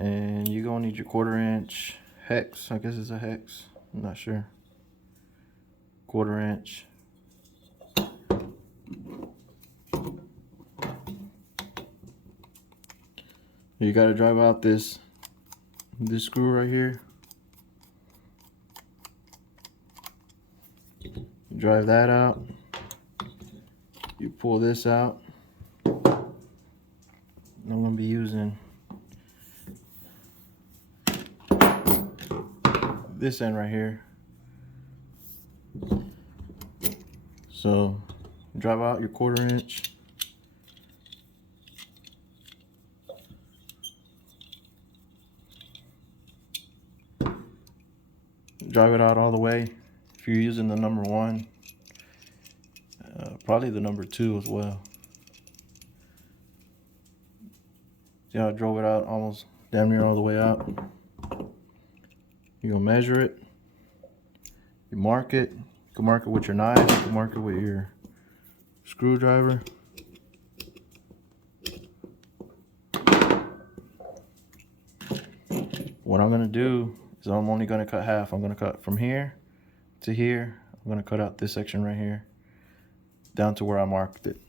And you're gonna need your 1/4" hex. I guess it's a hex, I'm not sure. 1/4". You gotta drive out this screw right here. You drive that out. You pull this out. I'm gonna be using this end right here. So drive out your 1/4". Drive it out all the way. If you're using the number 1, probably the number 2 as well. See how I drove it out almost damn near all the way out? You're gonna measure it. You mark it. You can mark it with your knife. You can mark it with your screwdriver. What I'm gonna do is I'm only gonna cut half. I'm gonna cut from here to here. I'm gonna cut out this section right here down to where I marked it.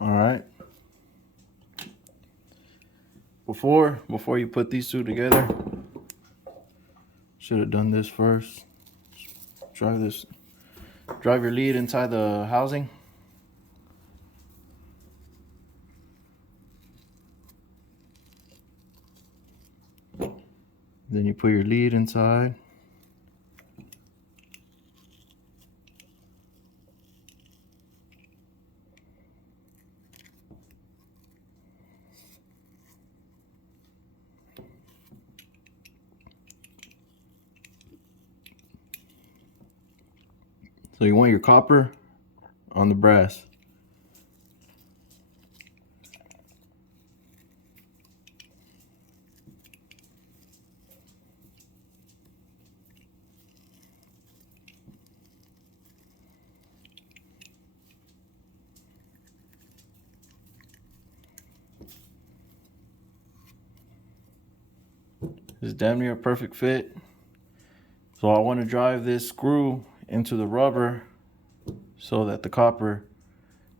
All right. Before you put these two together, should have done this first. Drive your lead inside the housing. Then you put your lead inside. So you want your copper on the brass. It's damn near a perfect fit. So I want to drive this screw into the rubber so that the copper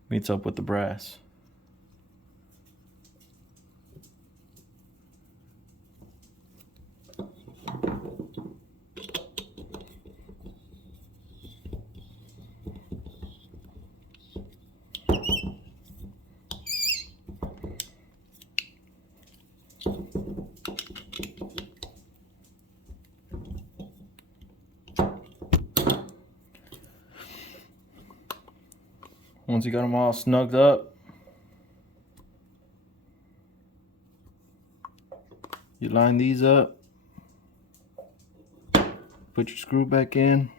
meets up with the brass. Once you got them all snugged up, you line these up, put your screw back in,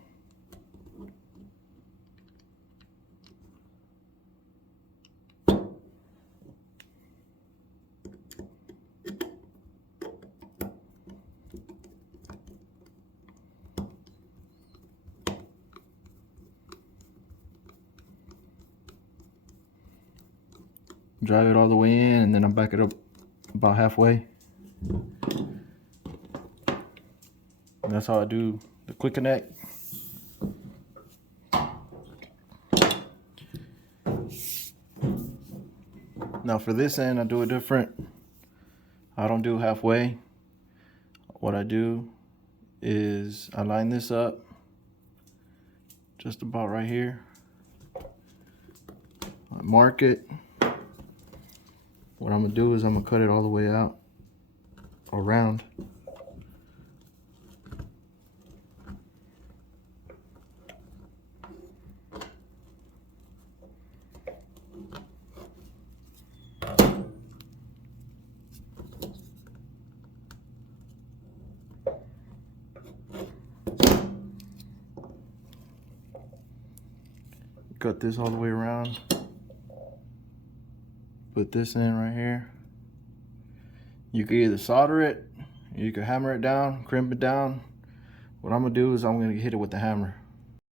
drive it all the way in, and then I back it up about halfway. And that's how I do the quick connect. Now for this end, I do it different. I don't do halfway. What I do is I line this up just about right here. I mark it. What I'm gonna do is I'm gonna cut it all the way out around. cut this all the way around. Put this in right here. You could either solder it, you could hammer it down, crimp it down. What I'm gonna do is I'm gonna hit it with the hammer.